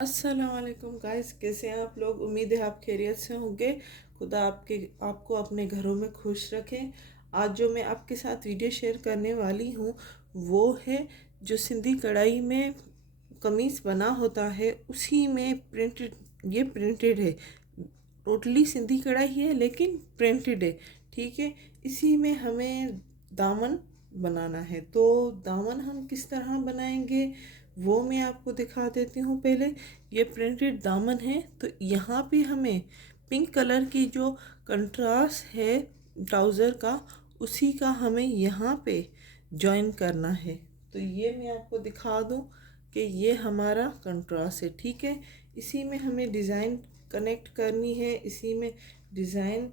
अस्सलाम वालेकुम गाइस, कैसे हैं आप लोग। उम्मीद है आप खैरियत से होंगे। खुदा आपको अपने घरों में खुश रखें। आज जो मैं आपके साथ वीडियो शेयर करने वाली हूँ वो है जो सिंधी कढ़ाई में कमीज़ बना होता है उसी में प्रिंटेड, ये प्रिंटेड है। टोटली सिंधी कढ़ाई है लेकिन प्रिंटेड है। ठीक है, इसी में हमें दामन बनाना है। तो दामन हम किस तरह बनाएंगे वो मैं आपको दिखा देती हूँ। पहले ये प्रिंटेड दामन है, तो यहाँ पे हमें पिंक कलर की जो कंट्रास्ट है ट्राउज़र का, उसी का हमें यहाँ पे जॉइन करना है। तो ये मैं आपको दिखा दूँ कि ये हमारा कंट्रास्ट है। ठीक है, इसी में हमें डिज़ाइन कनेक्ट करनी है, इसी में डिज़ाइन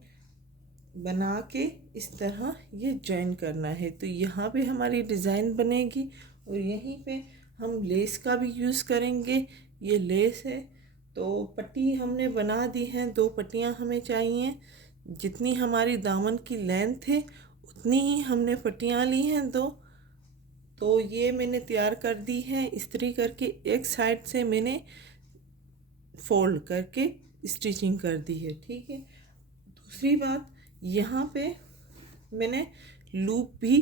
बना के इस तरह ये जॉइन करना है। तो यहाँ पे हमारी डिज़ाइन बनेगी और यहीं पे हम लेस का भी यूज़ करेंगे। ये लेस है, तो पट्टी हमने बना दी है। 2 पट्टियाँ हमें चाहिए। जितनी हमारी दामन की लेंथ है उतनी ही हमने पट्टियाँ ली हैं 2। तो ये मैंने तैयार कर दी है इस्त्री करके। एक साइड से मैंने फोल्ड करके स्टिचिंग कर दी है। ठीक है, दूसरी बात, यहाँ पे मैंने लूप भी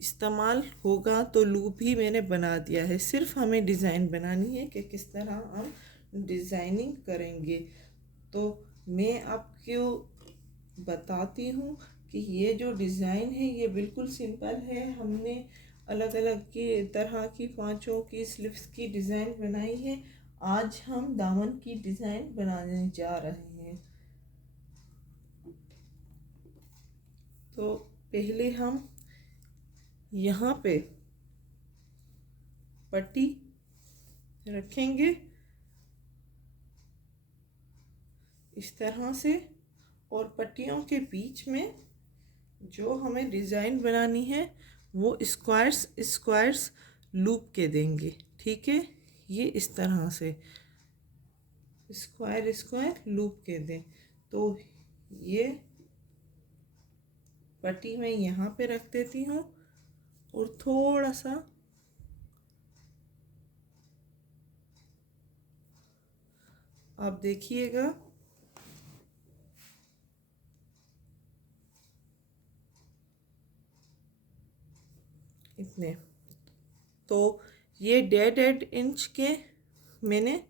इस्तेमाल होगा, तो लूप भी मैंने बना दिया है। सिर्फ हमें डिज़ाइन बनानी है कि किस तरह हम डिज़ाइनिंग करेंगे। तो मैं आपको बताती हूँ कि ये जो डिज़ाइन है ये बिल्कुल सिंपल है। हमने अलग अलग की तरह की पाँचों की स्लीव्स की डिज़ाइन बनाई है। आज हम दामन की डिज़ाइन बनाने जा रहे हैं। तो पहले हम यहाँ पे पट्टी रखेंगे इस तरह से, और पट्टियों के बीच में जो हमें डिज़ाइन बनानी है वो स्क्वायर्स स्क्वायर्स लूप के देंगे। ठीक है, ये इस तरह से स्क्वायर स्क्वायर लूप के दें। तो ये पट्टी मैं यहाँ पे रख देती हूँ और थोड़ा सा आप देखिएगा, इतने। तो ये 1.5 इंच के मैंने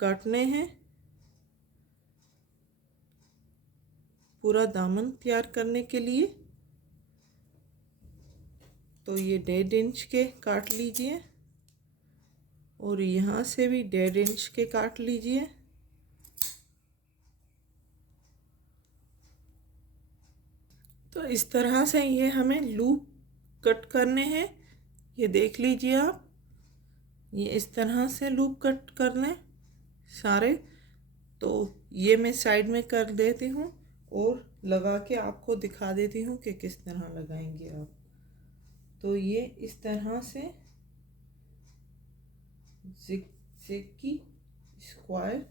काटने हैं पूरा दामन तैयार करने के लिए। तो ये 1.5 इंच के काट लीजिए और यहाँ से भी 1.5 इंच के काट लीजिए। तो इस तरह से ये हमें लूप कट करने हैं। ये देख लीजिए आप, ये इस तरह से लूप कट कर लें सारे। तो ये मैं साइड में कर देती हूँ और लगा के आपको दिखा देती हूँ कि किस तरह लगाएंगे आप। तो ये इस तरह से जिग जिग की स्क्वायर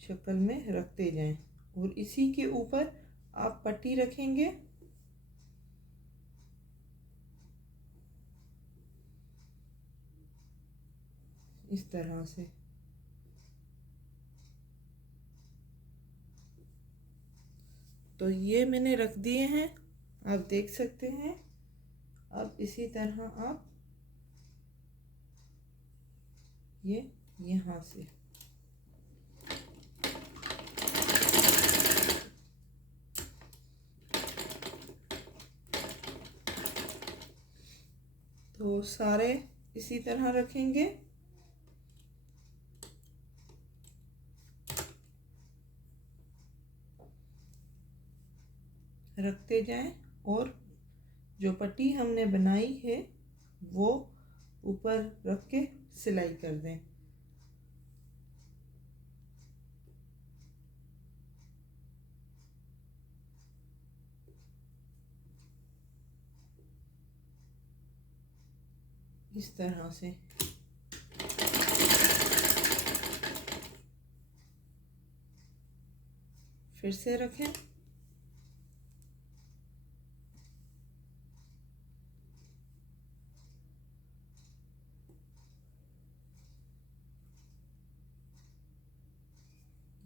शक्ल में रखते जाएं और इसी के ऊपर आप पट्टी रखेंगे। इस तरह से तो ये मैंने रख दिए हैं, आप देख सकते हैं। अब इसी तरह आप ये यहाँ से तो सारे इसी तरह रखेंगे। रखते जाएं और जो पट्टी हमने बनाई है वो ऊपर रख के सिलाई कर दें। इस तरह से फिर से रखें।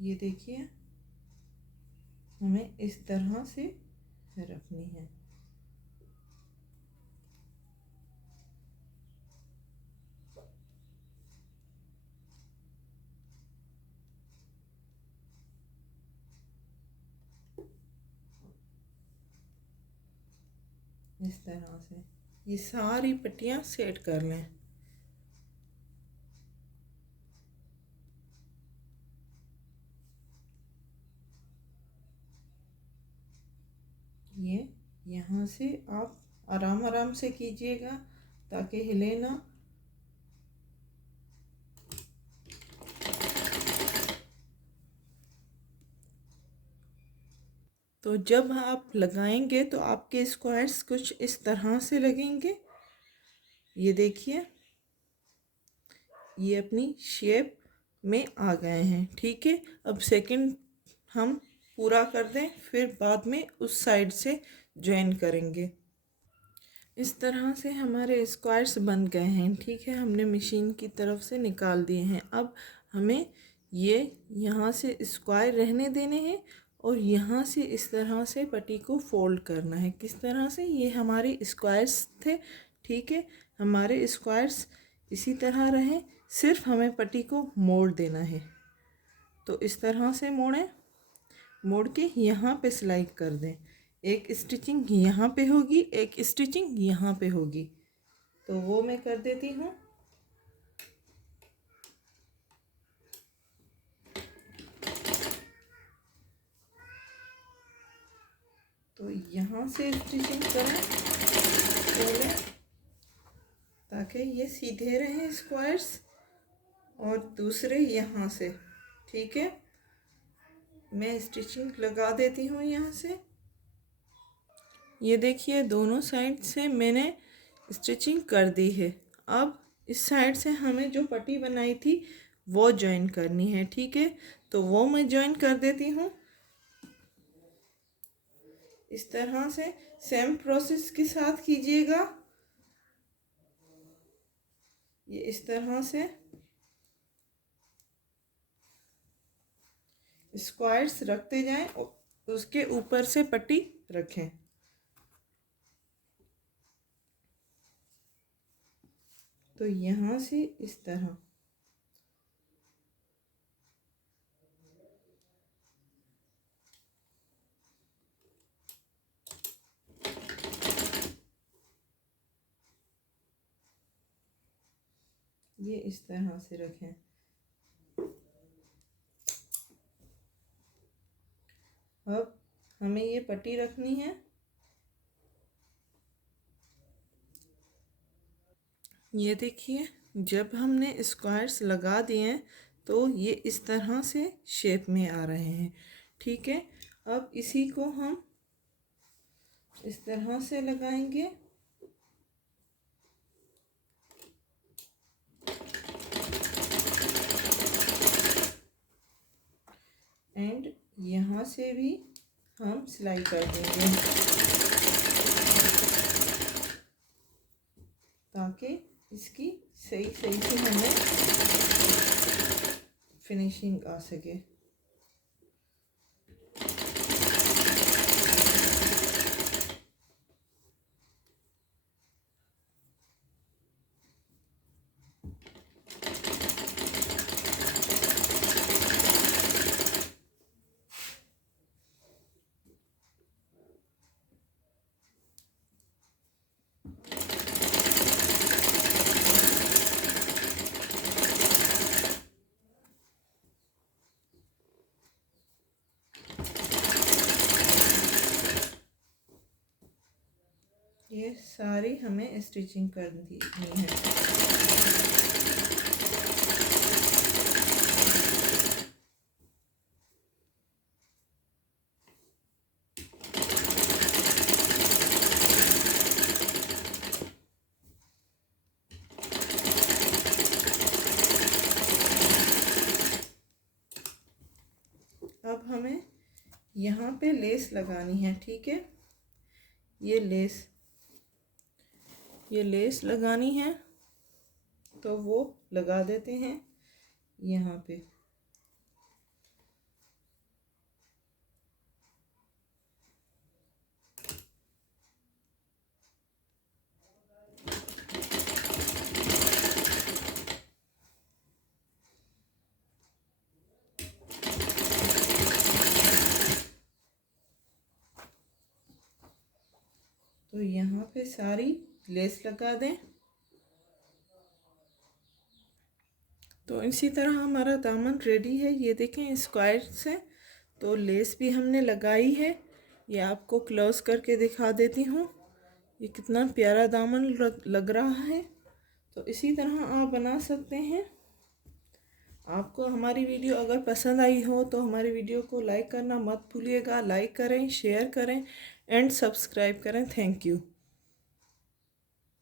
ये देखिए हमें इस तरह से रखनी है। इस तरह से ये सारी पट्टियाँ सेट कर लें। ये यहाँ से आप आराम आराम से कीजिएगा ताकि हिले ना। तो जब आप लगाएंगे तो आपके स्क्वायर्स कुछ इस तरह से लगेंगे। ये देखिए ये अपनी शेप में आ गए हैं। ठीक है, अब सेकंड हम पूरा कर दें, फिर बाद में उस साइड से ज्वाइन करेंगे। इस तरह से हमारे स्क्वायर्स बन गए हैं। ठीक है, हमने मशीन की तरफ से निकाल दिए हैं। अब हमें ये यहाँ से स्क्वायर रहने देने हैं और यहाँ से इस तरह से पट्टी को फोल्ड करना है। किस तरह से? ये हमारे स्क्वायर्स थे। ठीक है, हमारे स्क्वायर्स इसी तरह रहें, सिर्फ हमें पट्टी को मोड़ देना है। तो इस तरह से मोड़ें, मोड़ के यहाँ पे सिलाई कर दें। एक स्टिचिंग यहाँ पे होगी, एक स्टिचिंग यहाँ पे होगी। तो वो मैं कर देती हूँ। तो यहाँ से स्टिचिंग करें पहले ताकि ये सीधे रहें स्क्वायर्स, और दूसरे यहाँ से। ठीक है, मैं स्टिचिंग लगा देती हूँ यहाँ से। ये देखिए दोनों साइड से मैंने स्टिचिंग कर दी है। अब इस साइड से हमें जो पट्टी बनाई थी वो ज्वाइन करनी है। ठीक है, तो वो मैं ज्वाइन कर देती हूँ। इस तरह से सेम प्रोसेस के साथ कीजिएगा। ये इस तरह से स्क्वायर्स रखते जाएं और उसके ऊपर से पट्टी रखें। तो यहाँ से इस तरह ये इस तरह से रखें। अब हमें ये पट्टी रखनी है। ये देखिए जब हमने स्क्वायर्स लगा दिए हैं तो ये इस तरह से शेप में आ रहे हैं। ठीक है, अब इसी को हम इस तरह से लगाएंगे। एंड यहाँ से भी हम सिलाई कर देंगे ताकि इसकी सही सही से हमें फिनिशिंग आ सके। ये सारी हमें स्टिचिंग करनी है। अब हमें यहाँ पे लेस लगानी है। ठीक है, ये लेस लगानी है तो वो लगा देते हैं यहाँ पे। यहाँ पे सारी लेस लगा दें। तो इसी तरह हमारा दामन रेडी है। ये देखें स्क्वायर से तो लेस भी हमने लगाई है। ये आपको क्लोज करके दिखा देती हूँ, ये कितना प्यारा दामन लग रहा है। तो इसी तरह आप बना सकते हैं। आपको हमारी वीडियो अगर पसंद आई हो तो हमारी वीडियो को लाइक करना मत भूलिएगा। लाइक करें, शेयर करें एंड सब्सक्राइब करें। Thank you.